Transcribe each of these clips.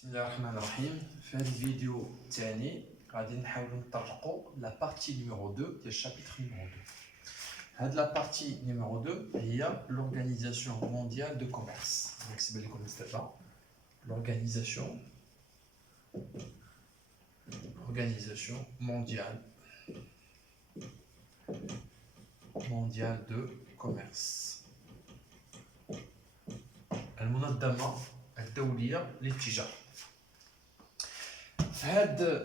بسم الله الرحمن الرحيم. في هذا الفيديو الثاني غادي نحاولوا نطرقوا لا بارتي نيميرو 2 ديال الشابيتر نيميرو 2. هاد لا بارتي نيميرو 2 هي l'organisation mondiale de commerce. نكتب لكم دابا l'organisation mondiale de commerce. المنظمة الدولية للتجارة.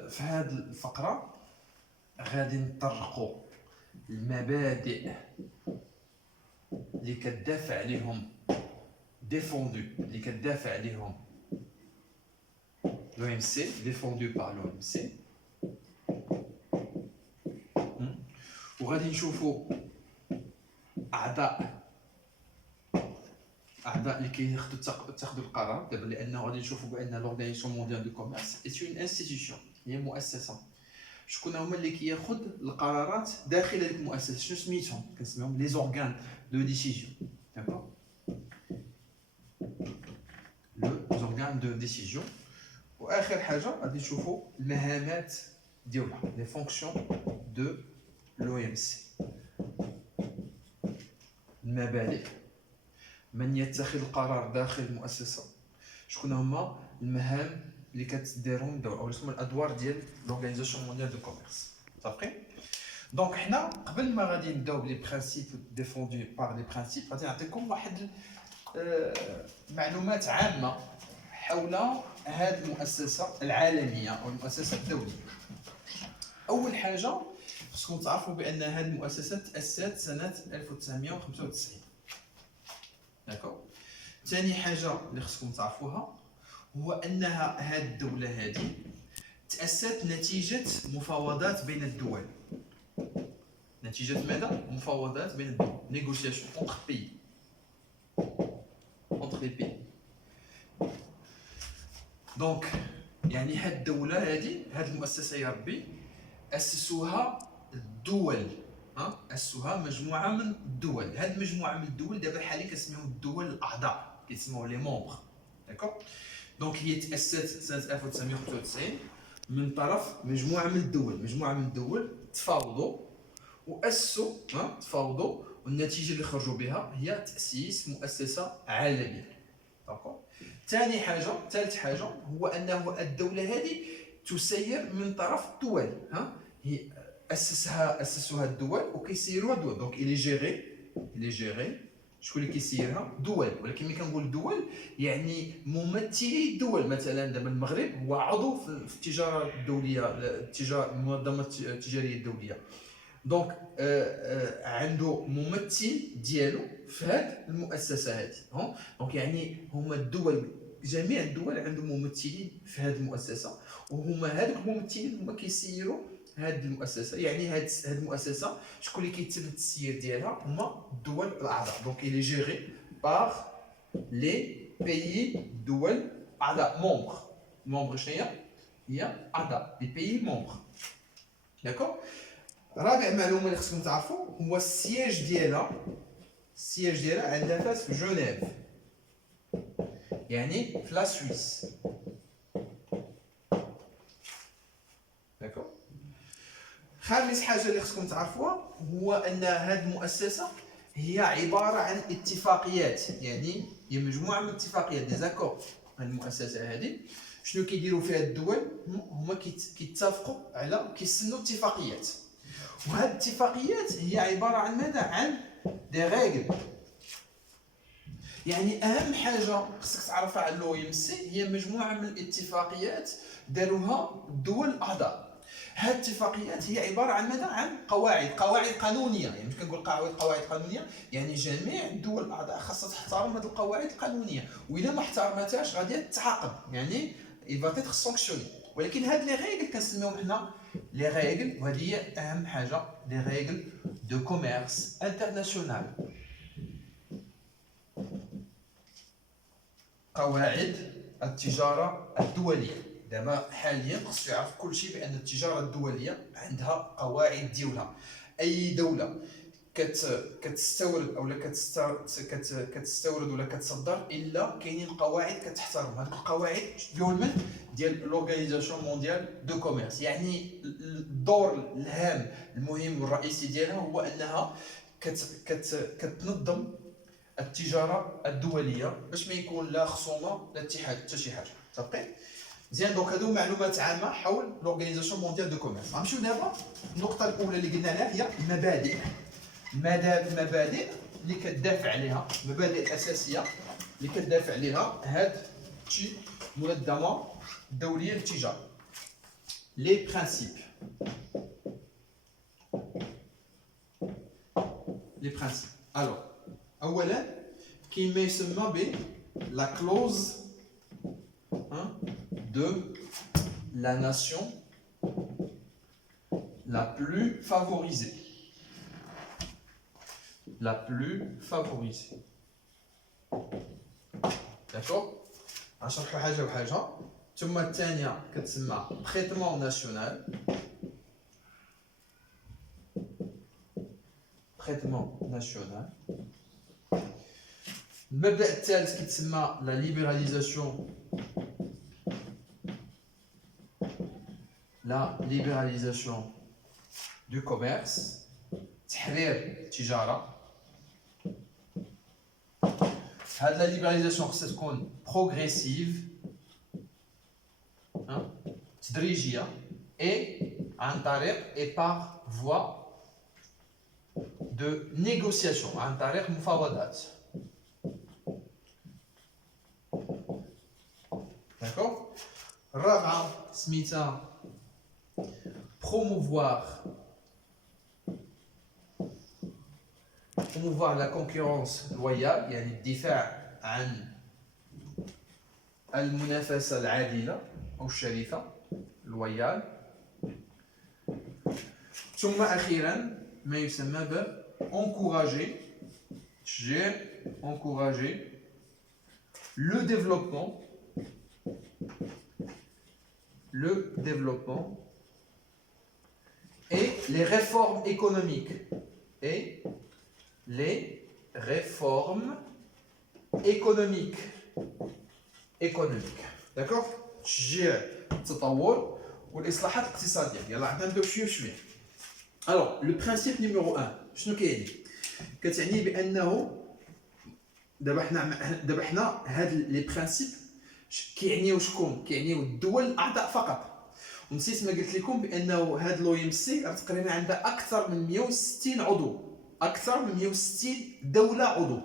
في هاد الفقرة غادي نطرقوا المبادئ اللي كتدافع عليهم اللي كتدافع عليهم l'OMC, défendu par l'OMC. وغادي نشوفوا اعضاء اللي كياخذوا القرار دابا، لانه غادي نشوفوا بان l'organisation mondiale du commerce est une institution، هي مؤسسه. شكون هما اللي كياخذ القرارات داخل هذيك المؤسسه؟ شنو سميتهم؟ كنسميهم لي زورغان دو ديسيزيون. داكور، لو زورغان دو ديسيزيون. واخر حاجه غادي نشوفوا المهامات ديالها، لي فونكسيون دو l'OMC، المبادئ، من يتخذ القرار داخل المؤسسه، شكون هما المهام اللي كتديرهم او يسمى الادوار ديال l'organisation mondiale de commerce. صافي. دونك حنا قبل ما غادي نبداو بلي برينسيپ ديفوندو بار لي برينسيپ، غادي نعطيكم واحد معلومات عامه حول هذه المؤسسه العالميه او المؤسسه الدوليه. اول حاجه خصكم تعرفوا بان هذه المؤسسه تاسست سنه 1995. داكور. ثاني حاجه اللي خصكم تعرفوها هو انها هذه الدوله هذه تاسست نتيجه مفاوضات بين الدول. نتيجه ماذا؟ مفاوضات بين الدول، نيغوسياسيون اونتر بي، اونتر لي بي. دونك يعني هذه الدوله هذه، هذه المؤسسه يا ربي اسسوها الدول، اسسوها مجموعه من الدول. هذه المجموعه من الدول دابا حاليا كنسميهم الدول الاعضاء، كيتسموا لي مونبر. داكور. دونك هي تاسست سنه 1995 من طرف مجموعه من الدول تفاوضوا واسسوا، تفاوضوا، والنتيجه اللي خرجوا بها هي تاسيس مؤسسه عالميه. داكور. ثالث حاجه هو انه الدوله هذه تسير من طرف الدول، هي اسسوها الدول وكيسيروها الدول. دونك الي جيري شكون اللي كيسيرها؟ دول. ولكن ملي كنقول دول يعني ممثلي الدول. مثلا دابا المغرب هو عضو في التجاره الدوليه، المنظمه التجاريه الدوليه. دونك عنده ممثل ديالو في هذه المؤسسه هذه. دونك يعني هما الدول، جميع الدول عندهم ممثلين في هذه المؤسسه، وهما هذوك الممثلين هما كيسيروا هذه المؤسسه. يعني هذه المؤسسه شكون اللي كيتم التسيير ديالها؟ هما الدول الاعضاء. دونك il est géré par les pays، الدول اعضاء، ممبر. شنو هي اعضاء لي بيي ممبر. داكور. رابع معلومه اللي خصكم تعرفوا هو السياج ديالها عندها فاس في جنيف، يعني في لا سويس. داكور. خامس حاجه اللي خصكم تعرفوها هو ان هذه المؤسسه هي عباره عن اتفاقيات، يعني هي مجموعه من الاتفاقيات، دي زاكور. هذه المؤسسه هذه شنو كيديروا فيها الدول؟ هما كيتفقوا على، كيسنوا اتفاقيات. وهذه الاتفاقيات هي عباره عن ماذا؟ عن دي ريغل. يعني اهم حاجه خصك تعرفها على l'OMC هي مجموعه من الاتفاقيات داروها الدول الاعضاء. هذه الاتفاقيات هي عباره عن ماذا؟ عن قواعد قانونيه. يعني ملي كنقول قواعد قانونيه يعني جميع الدول الاعضاء خاصها تحترم هذه القواعد القانونيه، واذا ما احترمتهاش غادي تتعاقب، يعني il va être sanctionné. ولكن هاد لي ريغل كنسميوهم حنا لي ريغل، وهذه هي اهم حاجه، لي ريغل دو كوميرس انترناسيونال، قواعد التجاره الدوليه. دابا حاليا خصو يعرف كل شيء بان التجاره الدوليه عندها قواعد ديالها. اي دوله كتستورد او كتستورد ولا كتصدر الا كاينين قواعد كتحترم. هذوك القواعد ديال من ديال لورغانيزاسيون مونديال دو كوميرس. يعني الدور الهام المهم والرئيسي ديالها هو انها كتنظم التجاره الدوليه باش ما يكون لا خصومه لا اتحاد حتى شي حاجه. متفقين؟ مزيان. دونك هادو معلومات عامه حول لورغانيزاسيون مونديال دو كوميرس. غنمشيو دابا النقطه الاولى اللي قلنا عليها هي المبادئ. المبادئ اللي كتدافع عليها، المبادئ الاساسيه اللي كتدافع عليها هاد شي منظمه دوليه للتجاره. لي برينسيپ. لي برينسيپ الوغ اولا كاين ما يسمى ب لا كلوز de la nation la plus favorisée. La plus favorisée. D'accord? غنشرحوا حاجه بحاجه. ثم الثانيه كتسمى traitement national. traitement national. المبدأ الثالث كيتسمى la libéralisation. La libéralisation du commerce. تحرير التجاره. هاد لا ليبراليزاسيون خصها تكون بروغريسيف تدريجيه اي عن طريق اي بار فوا دو نيغوسياسيون، عن طريق مفاوضات. داكور. الرابعه سميتها promouvoir la concurrence loyale، يعني الدفاع عن المنافسة العادلة أو الشريفة loyale. ثم أخيرا ما يسمى ب encourager le développement et les réformes économiques. D'accord. تشجيع التطور والاصلاحات الاقتصاديه. يلا عندنا نبداو شويه بشويه. الوغ لو برينسيپ نيميرو 1 شنو كيعني؟ كتعني بانه دابا حنا هاد لي برينسيپ كيعنيو شكون؟ كيعنيو الدول الاعضاء فقط. ونسيت ما قلت لكم بانه هاد لو ام سي تقريبا عندها اكثر من 160 عضو، اكثر من 160 دوله عضو.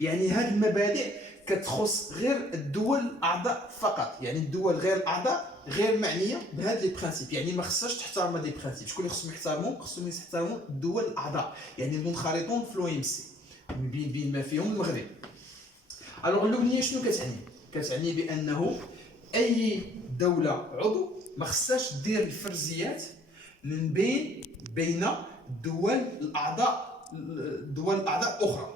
يعني هاد المبادئ كتخص غير الدول الاعضاء فقط. يعني الدول غير الاعضاء غير معنيه بهاد لي برينسيپ. يعني ما خصهاش تحترم هاد لي برينسيپ. شكون اللي خصهم يحترموا؟ خصهم يحترموا الدول الاعضاء، يعني المنخرطون في لو ام سي بين ما فيهم المغرب. الوغ الاوليه شنو كتعني؟ كتعني بانه اي دوله عضو ما خصهاش دير الفرزيات من بين الدول الاعضاء الاخرى.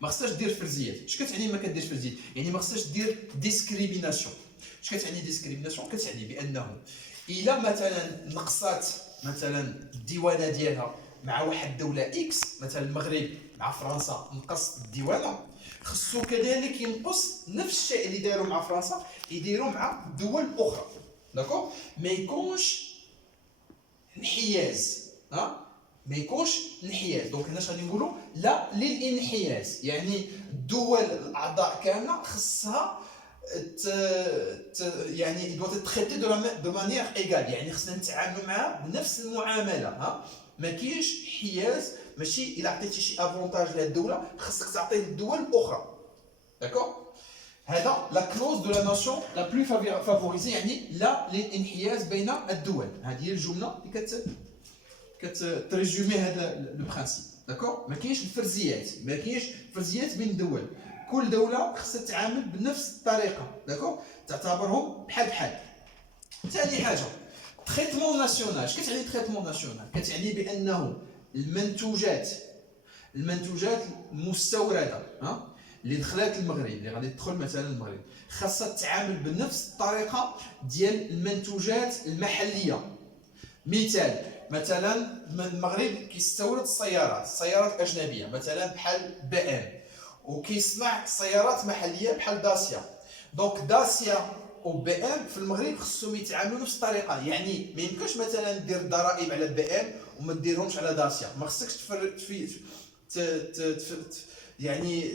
ما خصهاش دير فرزيات. اش كتعني ما كديرش فرزيات؟ يعني ما خصهاش دير ديسكريميناسيون. اش كتعني ديسكريميناسيون؟ كتعني بانه الا مثلا نقصات مثلا الديوانه ديالها مع واحد الدوله اكس، مثلا المغرب مع فرنسا نقص الديوانه، خصو كذلك ينقص نفس الشيء اللي داروا مع فرنسا يديروا مع الدول الاخرى. داكوغ. ما يكونش انحياز. ما يكونش انحياز. دونك هنا غادي نقولوا لا للانحياز. يعني الدول الاعضاء كامله خصها يعني دوت تريتي دو مانيير ايغال. يعني خصنا نتعاملوا معها بنفس المعامله. ما كاينش حياز. ماشي الا عطيتي شي افونتاج لهاد الدوله خصك تعطيه للدول الاخرى. داكوغ. هذا لا كلوز دو لا ناسيون لا بلو فافوريزي، يعني لا للانحياز بين الدول. هذه هي الجمله اللي كتريزومي هذا لو برينسيپ. داكوغ. ما كاينش الفرزيات بين الدول. كل دوله خصها تتعامل بنفس الطريقه. داكوغ. تعتبرهم بحال. ثاني حاجه تريتمون ناسيونال. اش كتعني تريتمون ناسيونال؟ كتعني بانه المنتوجات المستورده اللي دخلت المغرب، اللي غادي تدخل مثلا المغرب، خاصها تتعامل بنفس الطريقه ديال المنتوجات المحليه. مثال مثلا المغرب كيستورد السيارات الاجنبيه مثلا بحال بي ام، وكيصنع سيارات محليه بحال داسيا. دونك داسيا و بي ام في المغرب خصهم يتعاملوا نفس الطريقه، يعني ما يمكنش مثلا دير الضرائب على بي ام وما ديرهمش على داسيا. ما خصكش يعني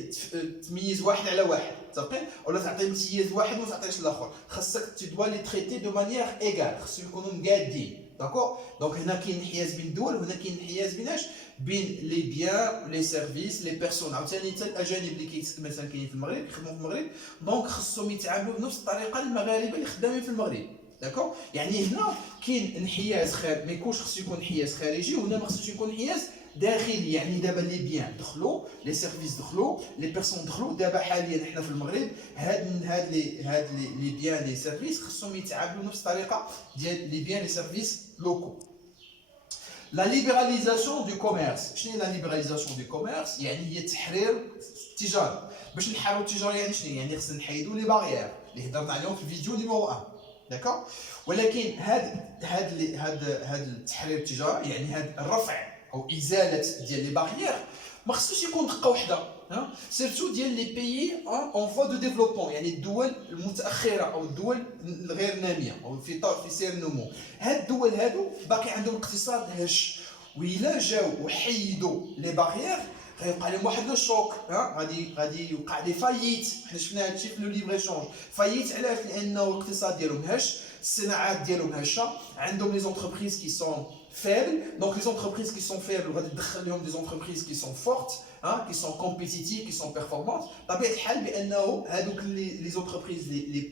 تميز واحد على واحد، تفهمي؟ ولا تعطي امتياز واحد وما تعطيش الاخر. خاصك تدوا لي تريتي دو مانيير ايغال، خصهم يكونوا مقادين. داكور؟ دونك هنا كاين انحياز بين الدول، وهنا كاين انحياز بين اش؟ بين لي بيان لي سيرفيس لي بيرسون. عاوتاني حتى الاجانب اللي مثلا كاينين في المغرب يخدموا في المغرب، دونك خصهم يتعاملوا بنفس الطريقه المغاربه اللي خدامين في المغرب. داكور؟ يعني هنا كاين انحياز ما يكونش خصو يكون انحياز خارجي، وهنا ما خصوش يكون انحياز داخلي. يعني دابا لي بيان دخلوا، لي سيرفيس دخلوا، لي بيرسون دخلوا. دابا حاليا حنا في المغرب هاد لي بيان لي سيرفيس خصهم يتعاملوا نفس الطريقه ديال لي بيان لي سيرفيس لوكو. لا ليبراليزاسيون دو كوميرس. شنو هي لا ليبراليزاسيون دو كوميرس؟ يعني هي تحرير التجاره. باش نحرروا التجاره يعني شنو؟ يعني خصنا نحيدوا لي باريير اللي هضرنا عليهم في الفيديو نيميرو 1. داكور؟ ولكن هاد التحرير التجاره، يعني هاد الرفع او ازاله ديال لي باريير، ما خصوش يكون دقه وحده. سيرتو ديال لي بيي اون فوا دو ديفلوبمون، يعني الدول المتاخره او الدول الغير ناميه او في سير النمو. هاد الدول هادو باقي عندهم اقتصاد هش، وإلا جاو وحيدوا لي باريير غيوقع لهم واحد لو شوك. غادي يوقع لي فاييت. حنا شفنا هادشي في لو ليبر ايشونج. فاييت علاش؟ لانه الاقتصاد ديالهم هش، الصناعات ديالهم هشه، عندهم لي زونتربريز كي سون فaibles. Donc les entreprises qui sont faibles, غادي تدخل لهم des entreprises qui sont fortes, qui sont compétitives, qui sont performantes. طبيعة الحال بأنه هذوك les entreprises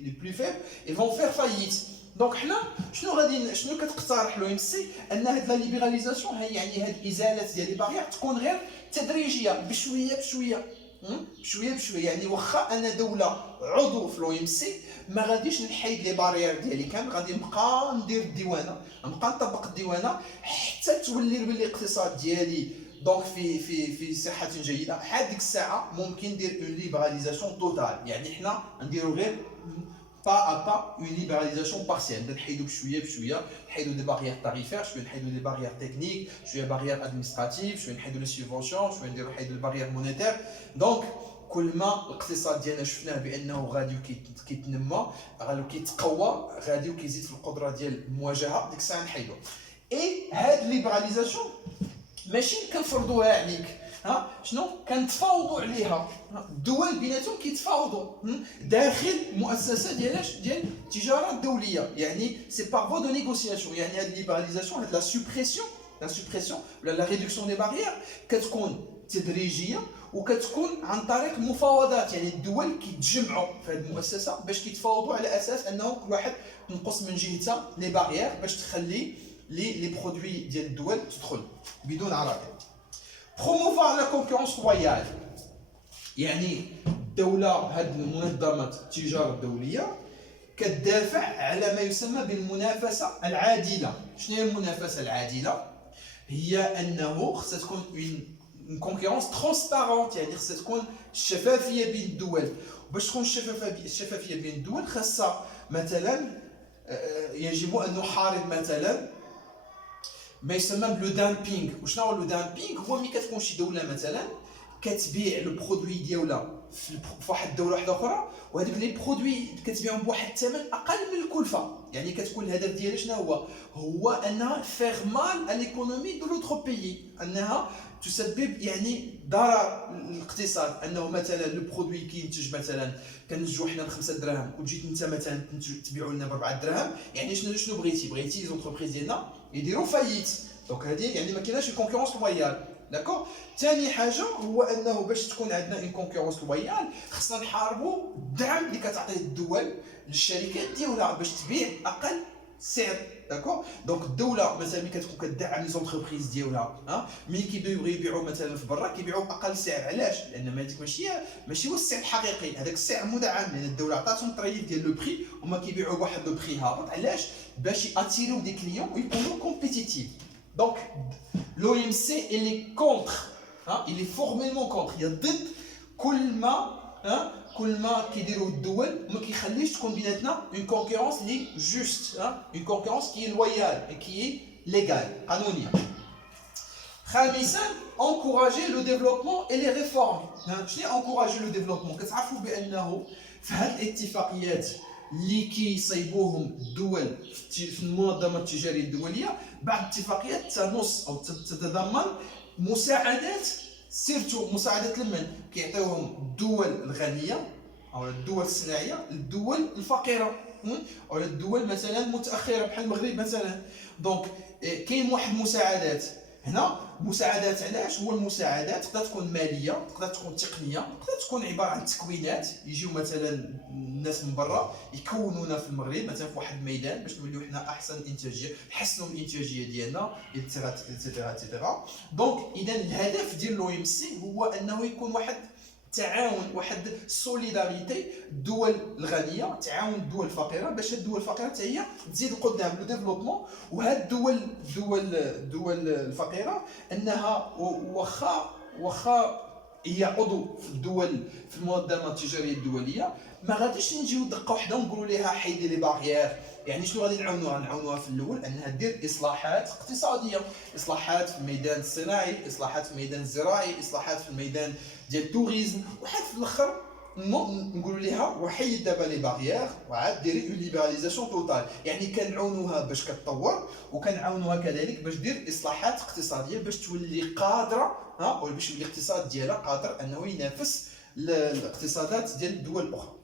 les plus faibles, ils vont faire faillite. دونك حنا شنو كتقترح لو ام سي؟ ان هاد لا ليبراليزاسيون يعني هاد الازاله ديال لي باريير تكون غير تدريجيه، بشويه بشويه بشويه. يعني واخا انا دوله عضو في لو ام سي ما غاديش نحيد لي باريير ديالي كامل، غادي نبقى ندير الديوانه، نبقى نطبق الديوانه حتى تولي الاقتصاد ديالي دونك في صحه جيده. حد ديك الساعه ممكن ندير اون ليبراليزاسيون توتال، يعني حنا نديرو غير با ا با اون ليبراليزاسيون بارسيال، نحيدو بشويه بشويه، نحيدو دي باريير تاريفير، شويه نحيدو دي باريير تكنيك، شويه باريير ادمنستراتيف، شويه نحيدو لي سوبفونسيون، شويه نحيدو لي باريير مونيتير. دونك كل ما الاقتصاد ديالنا شفناه بانه غادي كيتنمى، غادي كيتقوى، غادي كيزيد في القدره ديال المواجهه، ديك الساعه نحيدو. اي هاد ليبراليزاسيون ماشي كنفرضوها عليك، شنو كنتفاوضوا عليها. الدول بيناتهم كيتفاوضوا داخل مؤسسه ديال التجاره الدوليه، يعني سي بار فوا دو نيغوسياسيون. يعني هاد ليبراليزاسيون، هاد لا سوبريسيون ولا لا ريدكسيون دي باريير كتكون تدريجيه وكتكون عن طريق المفاوضات. يعني الدول كيتجمعوا في هذه المؤسسه باش كيتفاوضوا على اساس انه كل واحد تنقص من جهته لي باريير باش تخلي لي برودوي ديال الدول تدخل بدون عراقيل. بروموفار لا كونكورونس رويال، يعني الدوله، هذه المنظمه التجاره الدوليه كتدافع على ما يسمى بالمنافسه العادله. شنو هي المنافسه العادله؟ هي انه خصها تكون اون كونكورونس ترونسبارونت، يعني خصها تكون الشفافيه بين الدول. باش تكون الشفافيه بين الدول خاصها مثلا يجب ان نحارب مثلا ما يسمى بلو دامبينغ. وشنو هو لو دامبينغ؟ هو ملي كتكون شي دوله مثلا كتبيع لو برودوي ديالها في واحد الدوله واحده اخرى، وهذوك لي برودوي كتبيعهم بواحد الثمن اقل من الكلفه. يعني كتكون الهدف ديالها شنو هو انها فيغ مال ا ليكونومي دو لوتر بيي، انها تسبب يعني ضرر للاقتصاد. انه مثلا لو برودوي كينتج مثلا كنتجو حنا ب5 دراهم وتجي انت مثلا تبيعوا لنا ب4 دراهم، يعني شنو بغيتي لي زونتربريز ديالنا يديروا فايت. دونك هذه يعني ما كايناش كونكورونس لويال. داكور؟ ثاني حاجه هو انه باش تكون عندنا اون كونكورونس لويال خصنا نحاربوا الدعم اللي كتعطيه الدول للشركات ديالها باش تبيع اقل سعر. داكور؟ دونك الدوله مثلا ملي كتكون كدعم لي زونتربريز ديالها، ملي كيبغيو يبيعوا مثلا في برا كيبيعوا باقل سعر. علاش؟ لان هذيك ماشي هو السعر الحقيقي، هذاك السعر مدعم، لان الدوله عطاتهم طريق ديال لو بري وما كيبيعوا بواحد لو بري هابط. علاش؟ باش ياتيريو دي كليون ويكونوا كومبيتيتيف. Donc, l'OMC, elle est contre, il est formellement contre. Il y a ضد كل ما كيديروا الدول ما كيخليش تكون بيناتنا une concurrence اللي juste, une concurrence qui est loyale et qui est ليغال قانونيه. خامسا encourager le développement et les réformes. شنو encourager le développement؟ كتعرفوا بانه في هذه الاتفاقيات اللي كيصيبوهم الدول في المنظمه التجاريه الدوليه، بعض الاتفاقيات تنص او تتضمن مساعدات، سيرتو مساعدات لمن كيعطيوهم الدول الغنيه او الدول الصناعيه للدول الفقيره او الدول مثلا المتاخره بحال المغرب مثلا. دونك كاين واحد المساعدات هنا. مساعدات علاش؟ هو المساعدات تقدر تكون ماليه، تقدر تكون تقنيه، تقدر تكون عباره عن تكوينات، يجيو مثلا الناس من برا يكونونا في المغرب مثلا في واحد الميدان باش نوليو حنا احسن انتاجيه، نحسنوا من الانتاجيه ديالنا ايتترا. دونك اذا الهدف ديال لو ام سي هو انه يكون واحد تعاون، واحد سوليداريتي، الدول الغنيه تعاون الدول الفقيره باش الدول الفقيره حتى هي تزيد قدام لو ديفلوبمون. وهاد الدول الفقيره انها واخا هي عضو في الدول في المنظمه التجاريه الدوليه، ما غاديش نجيو دقه واحده ونقولوا لها حيدي لي باغيير. يعني شنو غادي نعاونوها في الاول؟ انها دير اصلاحات اقتصاديه، اصلاحات في الميدان الصناعي، اصلاحات في الميدان الزراعي، اصلاحات في الميدان ديال التوريزم، وحال في الاخر نقولوا لها وحيد دابا لي باغيير وعاد ديري اون ليبراليزاسيون توتال. يعني كنعاونوها باش كتطور، وكنعاونوها كذلك باش دير اصلاحات اقتصاديه باش تولي قادره او باش يولي الاقتصاد ديالها قادر انه ينافس الاقتصادات ديال الدول الاخرى.